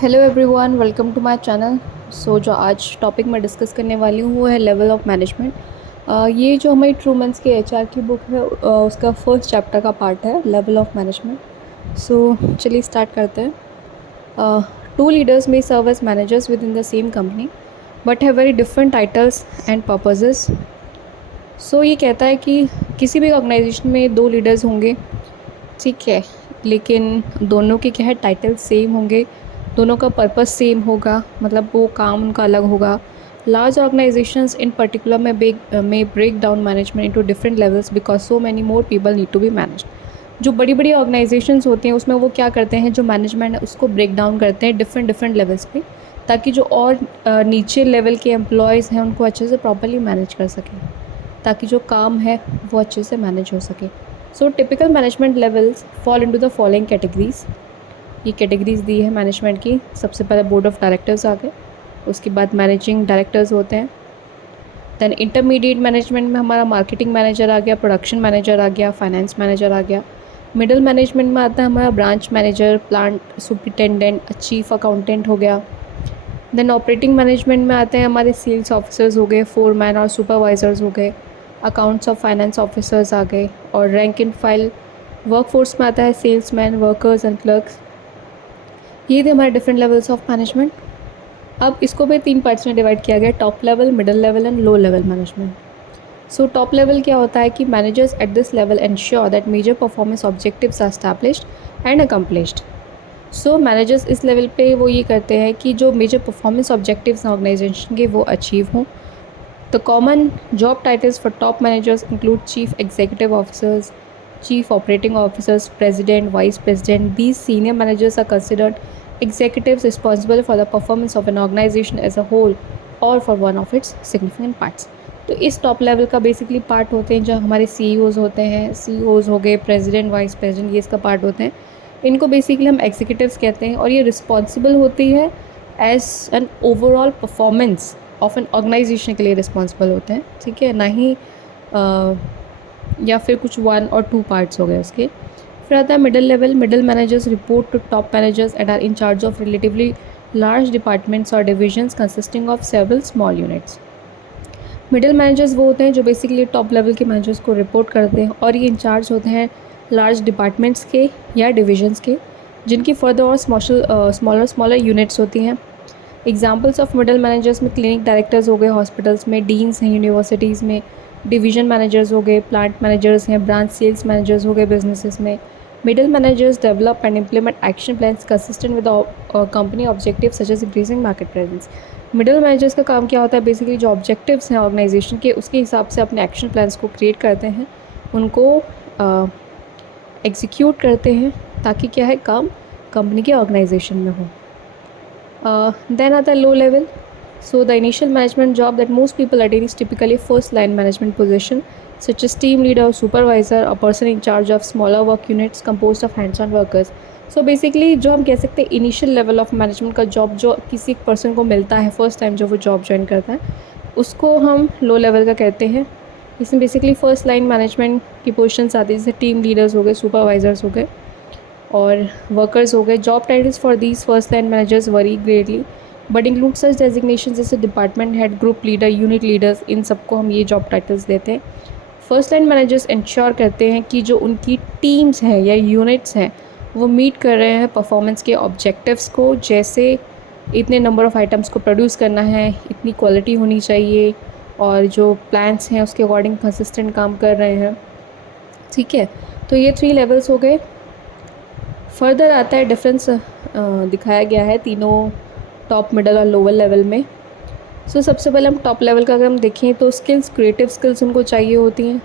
Hello everyone, welcome to my channel. जो आज topic मैं डिस्कस करने वाली हूँ वो है लेवल ऑफ मैनेजमेंट। ये जो हमारी ट्रूमन्स की एचआर की बुक है उसका फर्स्ट चैप्टर का पार्ट है लेवल ऑफ मैनेजमेंट। चलिए स्टार्ट करते हैं। टू लीडर्स में serve as managers within the same company but have very different titles and purposes. ये कहता है कि किसी भी ऑर्गेनाइजेशन में दो लीडर्स होंगे, ठीक है, लेकिन दोनों के क्या है टाइटल सेम होंगे, दोनों का पर्पस सेम होगा, मतलब वो काम उनका अलग होगा। लार्ज ऑर्गेनाइजेशंस इन पर्टिकुलर में break down management into different levels because so many more people need to be manage. जो बड़ी बड़ी ऑर्गेनाइजेशंस होती हैं उसमें वो क्या करते हैं, जो मैनेजमेंट है उसको ब्रेक डाउन करते हैं डिफरेंट डिफरेंट लेवल्स पे, ताकि जो और नीचे लेवल के एम्प्लॉयज़ हैं उनको अच्छे से प्रॉपरली मैनेज कर सकें, ताकि जो काम है वो अच्छे से मैनेज हो सके। Typical management levels fall into the following categories. ये कैटेगरीज दी है मैनेजमेंट की। सबसे पहले बोर्ड ऑफ डायरेक्टर्स आ गए, उसके बाद मैनेजिंग डायरेक्टर्स होते हैं। दैन इंटरमीडिएट मैनेजमेंट में हमारा मार्केटिंग मैनेजर आ गया, प्रोडक्शन मैनेजर आ गया, फाइनेंस मैनेजर आ गया। मिडिल मैनेजमेंट में आता है हमारा branch manager, plant superintendent, chief accountant हो गया। देन ऑपरेटिंग मैनेजमेंट में आते हैं हमारे सेल्स ऑफिसर्स हो गए, फोरमैन और सुपरवाइजर्स हो गए, अकाउंट्स ऑफ फाइनेंस ऑफिसर्स आ गए। और रैंक एंड फाइल वर्कफोर्स में आता है सेल्समैन, वर्कर्स एंड क्लर्क्स। ये थे हमारे डिफरेंट लेवल्स ऑफ मैनेजमेंट। अब इसको भी तीन पार्ट्स में डिवाइड किया गया, top level, middle level and low level management. Top level क्या होता है कि managers at this level ensure that major performance objectives are established and accomplished. Managers इस लेवल पे वो ये करते हैं कि जो मेजर परफॉर्मेंस ऑब्जेक्टिव्स हैं ऑर्गेनाइजेशन के वो अचीव हों। The common job titles for top managers include chief executive officers, chief operating officers, president, vice president. These senior managers are considered executives responsible for the performance of an organization as a whole or for one of its significant parts. तो इस top level का basically part होते हैं जो हमारे CEOs होते हैं, CEOs हो गए, प्रेसिडेंट, वाइस प्रेसिडेंट, ये इसका पार्ट होते हैं। इनको बेसिकली हम एग्जीक्यूटिव्स कहते हैं और ये रिस्पॉन्सिबल होती है as an overall performance of an organisation के लिए रिस्पॉन्सिबल होते हैं, ठीक है, ना ही या फिर कुछ वन और टू पार्ट्स हो गए उसके। फिर आता है middle level. Middle managers report to top managers and are in charge of relatively large departments और divisions consisting of several small units. Middle managers वो होते हैं जो बेसिकली टॉप लेवल के मैनेजर्स को रिपोर्ट करते हैं और ये इंचार्ज होते हैं लार्ज डिपार्टमेंट्स के या डिविजन्स के, जिनकी फर्दर और स्मॉलर यूनिट्स होती हैं। एग्जाम्पल्स ऑफ मिडिल मैनेजर्स में क्लिनिक डायरेक्टर्स हो गए हॉस्पिटल्स में, डीन्स हैं यूनिवर्सिटीज़ में, डिवीजन मैनेजर्स हो गए, प्लांट मैनेजर्स हैं, ब्रांच सेल्स मैनेजर्स हो गए बिजनेसेस में। Middle managers develop and implement action plans consistent with company objective such as increasing market presence. Middle managers का काम क्या होता है, बेसिकली जो ऑब्जेक्टिव्स हैं ऑर्गेनाइजेशन के उसके हिसाब से अपने एक्शन प्लान्स को क्रिएट करते हैं, उनको एग्जीक्यूट करते हैं, ताकि क्या है काम कंपनी के ऑर्गेनाइजेशन में हो। देन आता है low level. The initial management job that most people attain is typically first line management position such as team leader or supervisor or person in charge of smaller work units composed of hands-on workers. Basically जो हम कह सकते हैं initial level of management का job जो किसी person को मिलता है फर्स्ट टाइम जो वो जॉब ज्वाइन करता है उसको हम लो लेवल का कहते हैं। इसमें बेसिकली फर्स्ट लाइन मैनेजमेंट की पोजिशंस आती है, जैसे टीम लीडर्स हो गए, सुपरवाइजर्स हो गए और वर्कर्स हो गए। Job titles for these first line managers vary greatly but include such designation जैसे department head, group leader, unit leaders, इन सबको हम ये जॉब टाइटल्स देते हैं। फर्स्ट लाइन मैनेजर्स इंश्योर करते हैं कि जो उनकी टीम्स हैं या यूनिट्स हैं वो मीट कर रहे हैं परफॉर्मेंस के ऑब्जेक्टिव्स को, जैसे इतने नंबर ऑफ़ आइटम्स को प्रोड्यूस करना है, इतनी क्वालिटी होनी चाहिए और जो प्लान्स हैं उसके अकॉर्डिंग कंसिस्टेंट काम कर रहे हैं, ठीक है। तो ये 3 लेवल्स हो गए। फर्दर आता है डिफरेंस दिखाया गया है तीनों टॉप, मिडल और लोअर लेवल में। सबसे पहले हम टॉप लेवल का अगर हम देखें तो स्किल्स, क्रिएटिव स्किल्स उनको चाहिए होती हैं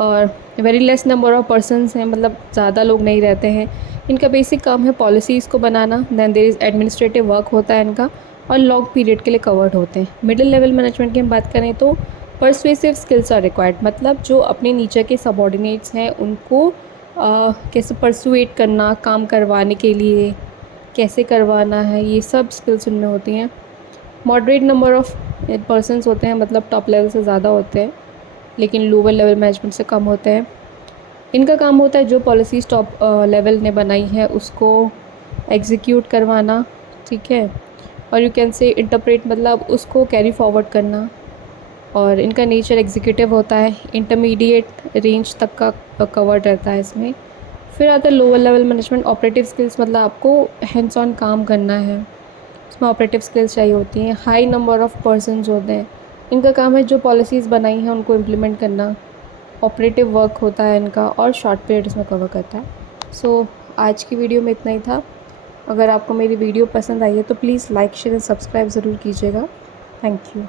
और very less number of persons हैं, मतलब ज़्यादा लोग नहीं रहते हैं। इनका बेसिक काम है पॉलिसीज़ को बनाना। Then there is administrative work होता है इनका और लॉन्ग पीरियड के लिए कवर्ड होते हैं। मिडिल लेवल मैनेजमेंट की हम बात करें तो परसुएसिव स्किल्स आर रिक्वायर्ड, मतलब जो अपने नीचे के सबऑर्डिनेट्स हैं उनको कैसे परसुएट करना, काम करवाने के लिए कैसे करवाना है, ये सब स्किल्स उनमें होती हैं। मॉडरेट नंबर ऑफ़ पर्सन्स होते हैं, मतलब टॉप लेवल से ज़्यादा होते हैं लेकिन लोअर लेवल मैनेजमेंट से कम होते हैं। इनका काम होता है जो पॉलिसीज़ टॉप लेवल ने बनाई है उसको एग्जीक्यूट करवाना ठीक है। और यू कैन से इंटरप्रेट मतलब उसको कैरी फॉरवर्ड करना। और इनका नेचर एग्जीक्यूटिव होता है, इंटरमीडिएट रेंज तक का कवर्ड रहता है इसमें। फिर आता है lower level management, operative skills, मतलब आपको हैंड्स ऑन काम करना है, इसमें ऑपरेटिव स्किल्स चाहिए होती हैं। हाई नंबर ऑफ़ पर्सन्स होते हैं, इनका काम है जो पॉलिसीज़ बनाई हैं उनको इम्प्लीमेंट करना। ऑपरेटिव वर्क होता है इनका, और शॉर्ट पीरियड इसमें कवर करता है। सो आज की वीडियो में इतना ही था। अगर आपको मेरी वीडियो पसंद आई है तो please like share and subscribe ज़रूर कीजिएगा। Thank you.